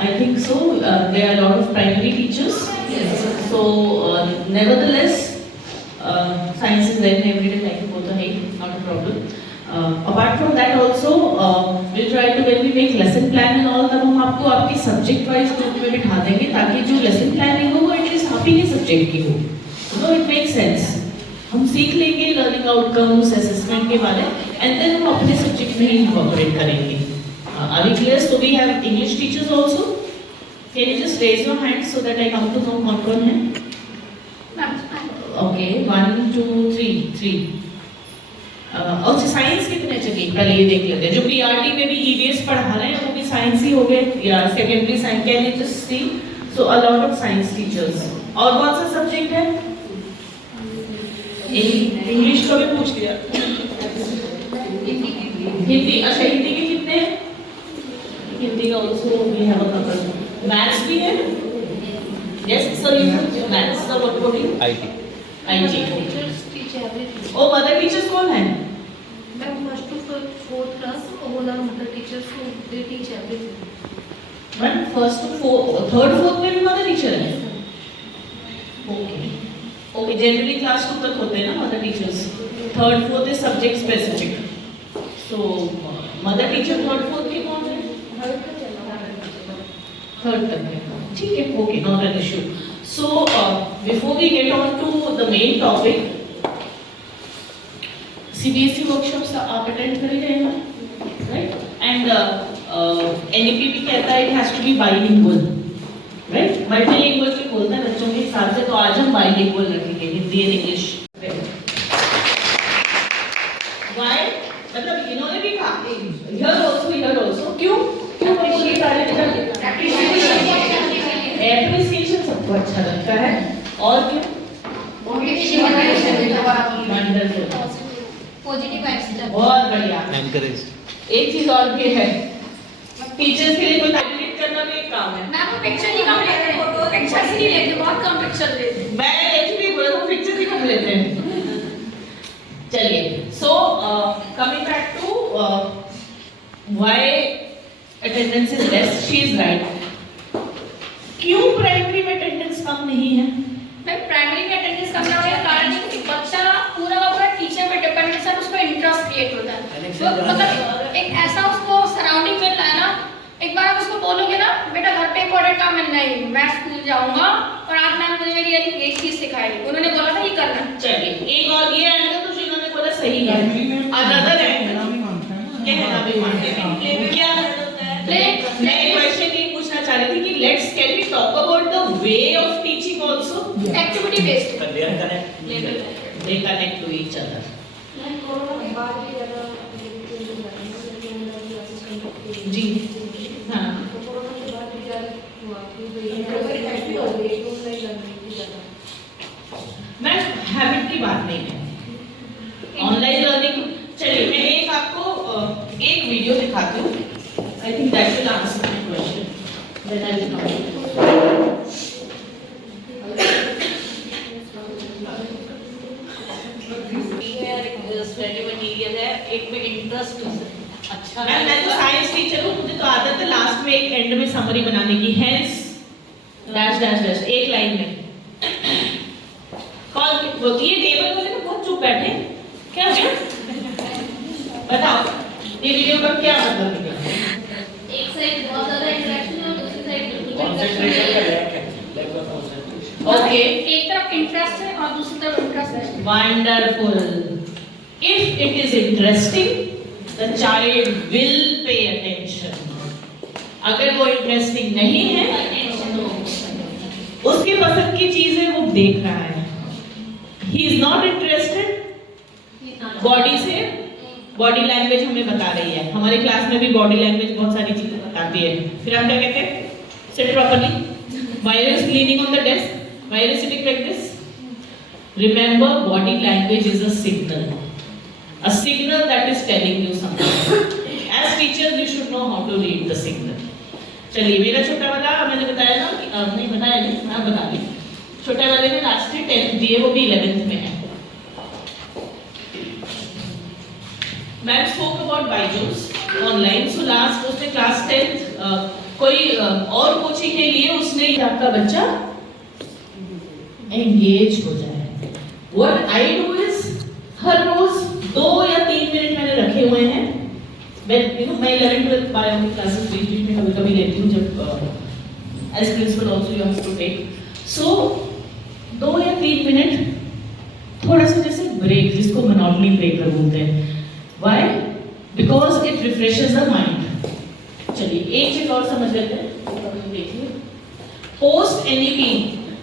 I think so. There are a lot of primary teachers. Yes. So, nevertheless, science is there in everyday life. बोलता है, not a problem. Apart from that also, we'll try to when we make lesson plan and all, तब हम आपको आपके subject wise group में बिठा देंगे ताकि जो lesson planning हो वो at least आप ही के subject की हो. So it makes sense. हम सीख लेंगे learning outcomes, assessment के बारे and then हम अपने subject में ही incorporate करेंगे. Are we clear? So we have English teachers also. Can you just raise your hand so that I come to know कौन है? Okay, 1, 2, 3. और साइंस कितने चाहिए पहले ये देख लेते हैं. जो पीआरटी में भी ईवीएस पढ़ा रहे हैं वो भी साइंस ही हो गए या secondary science. Can you just see? So a lot of science teachers. और कौन सा सब्जेक्ट है? इंग्लिश का भी पूछ लिया. हिंदी. अच्छा, हिंदी के कितने हैं? हिंदी का also we have a couple. Maths भी है? Yes sir. You maths sir what about you? IT. Oh mother teachers कौन है? मैं फर्स्ट टू फोर्थ क्लास और मदर टीचर्स को they teach everything. Ma'am first to third fourth में भी mother teacher है? ओके. जनरली क्लास 2 तक होते हैं ना mother teachers. Third fourth is subject specific. So mother teacher third fourth के कौन है? थर्ड तक है. ठीक है. Okay, not an issue. So before we get on to the main topic, CBSE workshops आप अटेंड कर ही रहे हैं, राइट? एंड एनईपी भी कहता है it has to be bilingual, right? Multilingual भी बोलता है बच्चों के हिसाब से. तो आज हम बाइलिंगुअल रखेंगे, हिंदी एंड इंग्लिश. व्हाई? मतलब इन्होंने भी कहा हियर आल्सो. क्यों ये सारे एप्रिसिएशन सबको अच्छा लगता है. और क्यों? वंडरफुल. Positive vibes. बहुत बढ़िया. एनकरेज. एक चीज और भी है, टीचर्स के लिए कोई एडिट करना भी एक काम है. मैम वो पिक्चर ही कम लेते हैं. पिक्चर्स ही लेते हैं, बहुत कम पिक्चर लेते हैं. मैं एक्चुअली बोला हूं पिक्चर्स ही कम लेते हैं. चलिए. So coming back to why attendance is less. She is right. क्यों प्राइमरी में अटेंडेंस कम नहीं है? मैं प्राइमरी में अटेंडेंस कम होने का कारण है कि बच्चा पूरा का पूरा टीचर पे डिपेंडेंट है. उसको इंटरेस्ट क्रिएट होता है. तो मतलब एक ऐसा उसको सराउंडिंग मिल रहा है ना. एक बार आप उसको बोलोगे ना बेटा घर पे इंपॉर्टेंट काम है, नहीं मैं स्कूल जाऊंगा और आज मैम मुझे मेरी एक चीज सिखाई, उन्होंने बोला था ये करना. चलिए, एक और ये एंगल तो इन्होंने बोला सही है. अदर एंगल कहना भी मानते हैं. क्या मैं क्वेश्चन ये पूछना चाह रही थी कि let's can we talk about the way of teaching also. Activity based. They connect to each other. जी हाँ. मैं हैबिट की बात नहीं है. Online learning. चलिए मैं एक आपको एक वीडियो दिखाती हूँ. I think that will answer my question. Then I will come. Study material है. एक में इंटरेस्ट अच्छा. मैं तो साइंस टीचर हूँ, मुझे तो आदत है लास्ट में एक एंड में समरी बनाने की. हेंस डैश डैश डैश एक लाइन में. कौन ये टेबल वाले तो बहुत चुप बैठे. क्या हो गया? बताओ ये वीडियो का क्या मतलब है? एक साइड बहुत ज्यादा इंटरेक्शन और दूसरी साइड कंसंट्रेशन का लैक है. ओके. एक तरफ इंटरेस्ट है और दूसरी तरफ इंटरेस्ट है. Wonderful. If it is interesting, the child will pay attention. अगर वो इंटरेस्टिंग नहीं है, उसकी पसंद की चीजें वो देख रहा है. He is not interested. Body से बॉडी लैंग्वेज हमें बता रही है. हमारे क्लास में भी बॉडी लैंग्वेज बहुत सारी चीजें बताती है. फिर हम क्या कहते हैं? Sit properly. Why are you leaning on the desk? Why are you sitting like this? Remember, body language is a signal. A signal that is telling you something. As teachers, you should know how to read the signal. चलिए मेरा छोटा वाला मैंने बताया ना कि नहीं बताया नहीं, मैं बता दी. छोटे वाले ने लास्ट ईयर 10th दिए, वो भी 11th में है. Ma'am spoke about Byju's online. So last उसने क्लास 10th कोई और कोचिंग के लिए उसने आपका बच्चा एंगेज हो जाए। व्हाट आई डू इज हर रोज 2 या 3 मिनट मैंने रखे हुए हैं। मैं 11th-12th बायो की क्लासेस बीच में कभी-कभी लेती हूँ, जब as principal also you have to take. So 2 या 3 मिनट थोड़ा सा जैसे ब्रेक, जिसको मोनोटनी ब्रेकर बोलते हैं। Why? Because it refreshes the mind. चलिए एक चीज और समझ लेते हैं, देखिए post NEP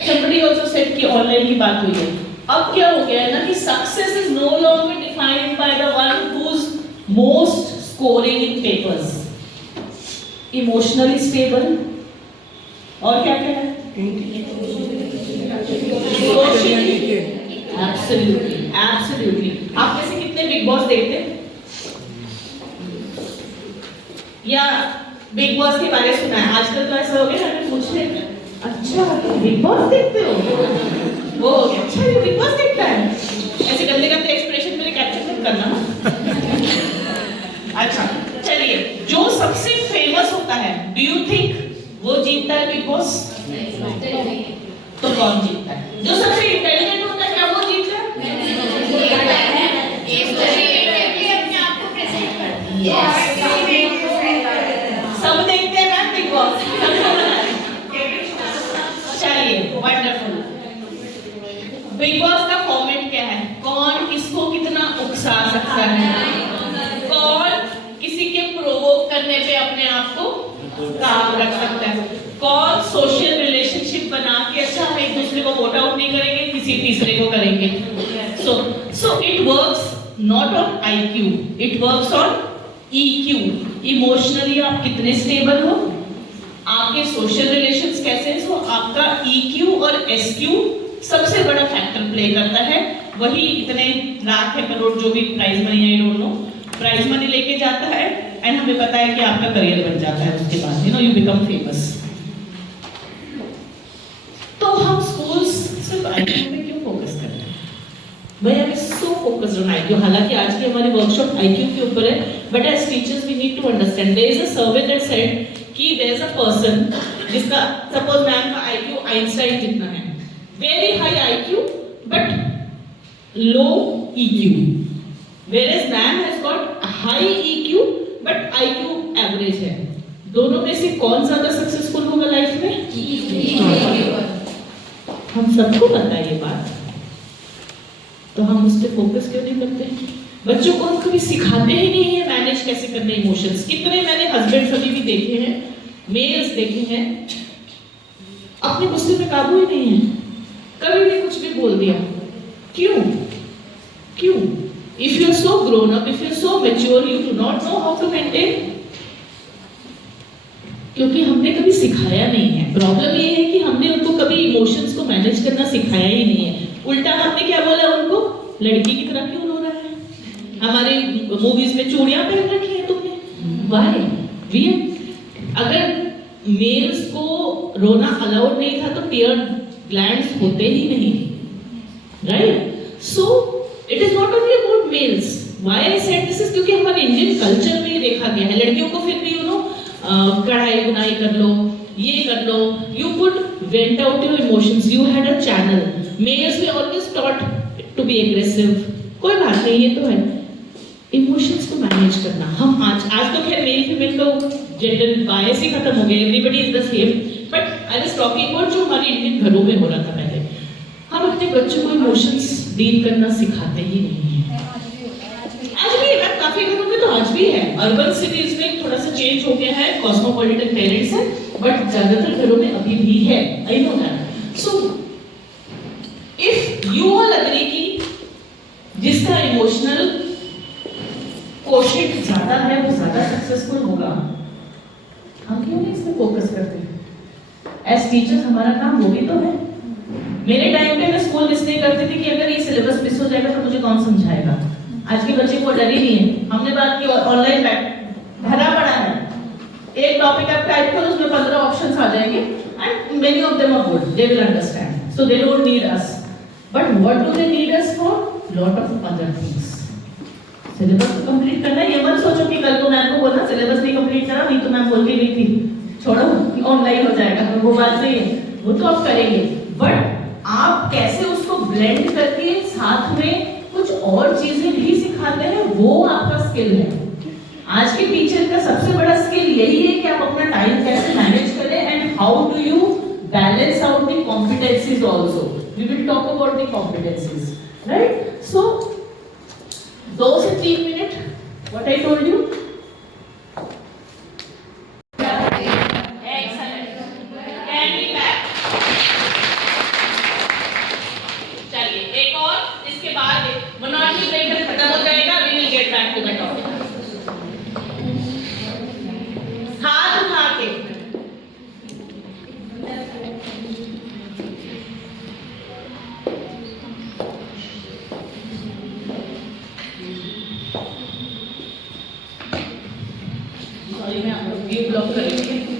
somebody also said कि ऑनलाइन की बात हुई है। अब क्या हो गया है ना कि success is no longer defined by the one who is most scoring in papers, emotionally stable, और क्या क्या है, एब्सोल्युटली एब्सोल्युटली। आप में से कितने बिग बॉस देखते हैं या बिग बॉस के बारे में सुना है? आजकल तो ऐसा हो गया ना, पूछ रहे हैं अच्छा बिग बॉस देखते हो, वो अच्छा ये बिग बॉस देखता है, ऐसे गंदे गंदे एक्सप्रेशन मेरे कैप्चर मत करना। अच्छा चलिए, जो सबसे फेमस होता है, डू यू थिंक वो जीतता है बिग बॉस? तो कौन जीतता है? जो सबसे इंटेलिजेंट होता है, क्या वो जीतता है? सब देखते हैं ना बिग बॉस। चलिए वंडरफुल। बिग बॉस का फॉर्मेट क्या है? कौन किसको कितना उकसा सकता है, कौन किसी के प्रोवोक करने पे अपने आप को काम रख सकता है, कौन सोशल रिलेशनशिप बना के अच्छा हम एक दूसरे को वोट आउट नहीं करेंगे, किसी तीसरे को करेंगे। So it works not on IQ, it works on EQ। Emotionally आप कितने स्टेबल हो, आपके सोशल रिलेशंस कैसे हैं, आपका EQ और SQ सबसे बड़ा फैक्टर प्ले करता है। वही इतने लाख है करोड़ जो भी prize money, I don't know, prize money लेके जाता है, एंड हमें पता है कि आपका करियर बन जाता है उसके बाद, यू बिकम फेमस। तो हम स्कूल्स सिर्फ IQ पे क्यों फोकस करते हैं? भैया we so focused on IQ। हालांकि आज की हमारी वर्कशॉप IQ के ऊपर है, but as teachers we need to understand there is a survey that said कि देयर इज अ पर्सन जिसका सपोज मैम का IQ आइंस्टाइन जितना है, very high IQ but low EQ, whereas ma'am has got high EQ but IQ average है। दोनों में से कौन ज्यादा सक्सेसफुल होगा लाइफ में? हम सबको पता है ये बात, तो हम उस पर फोकस क्यों नहीं करते? बच्चों को हम कभी सिखाते ही नहीं है मैनेज कैसे करने इमोशंस। कितने मैंने हस्बैंड अभी भी देखे हैं, मेल्स देखे हैं, अपने गुस्से में काबू ही नहीं है, कभी भी कुछ भी बोल दिया। क्यों? क्यों? If you are so grown up, if you are so mature, you do not know how to maintain. क्योंकि हमने कभी सिखाया नहीं है। प्रॉब्लम ये है कि हमने उनको कभी इमोशंस को मैनेज करना सिखाया ही नहीं है। उल्टा हमने क्या बोला उनको, लड़की की तरह क्यों रो रहा है, हमारे मूवीज में चूड़ियां पहन रखी है तुमने, व्हाई? वी अगर मेल्स को रोना अलाउड नहीं था तो टीयर ग्लैंड्स होते ही नहीं, right? So it is not only about males. Why I said this is क्योंकि हमारे इंडियन कल्चर में ये देखा गया है, लड़कियों को फिर भी कढ़ाई बुनाई कर लो, ये कर लो, you could vent out your emotions, you had a channel. Males were always taught to be aggressive. कोई बात नहीं, ये तो है इमोशंस को मैनेज करना। हम आज तो खैर मेल फीमेल का जेंडर बायस ही खत्म हो गया, everybody is the same, but I was talking about जो हमारे इंडियन घरों में हो रहा था पहले। हम अपने बच्चों को इमोशंस डील करना सिखाते ही नहीं है। आज भी है, काफी घरों में तो आज भी है, अर्बन सिटीज में थोड़ा सा चेंज हो गया है, कॉस्मोपॉलिटन पेरेंट्स हैं, बट ज्यादातर घरों में अभी भी है, I know that. So if you all agree कि जिसका इमोशनल कोशेंट ज्यादा है वो ज्यादा सक्सेसफुल होगा, हम क्यों नहीं इस पे फोकस करते? एज टीचर्स हमारा काम वो भी तो है। मेरे टाइम पे मैं स्कूल मिस नहीं करती थी कि अगर ये सिलेबस मिस हो जाएगा तो मुझे कौन समझाएगा। आज के बच्चे को डर ही नहीं है। हमने बात की ऑनलाइन भरा पड़ा है, एक टॉपिक आप टाइप करो उसमें 15 ऑप्शंस आ जाएंगे and many of them are good, they will understand, so they don't need us, but what do they need us for? Lot of other things. Syllabus तो कंप्लीट करना है, ये मत सोचो कि कल को मैम को बोलना सिलेबस नहीं कंप्लीट करा, नहीं तो मैम बोल के गई थी छोड़ो ऑनलाइन हो जाएगा, तो वो बात नहीं है, वो तो आप करेंगे, बट आप कैसे उसको ब्लेंड करके साथ में कुछ और चीजें भी सिखाते हैं, वो आपका स्किल है। आज के टीचर का सबसे बड़ा स्किल यही है कि आप अपना टाइम कैसे मैनेज करें and how do you balance out the competencies also. We will talk about the competencies, right? So 2 से 3 minute, what I told you. हाथ उठा के सॉरी, मैं आप लोग ये ब्लॉक करेंगे।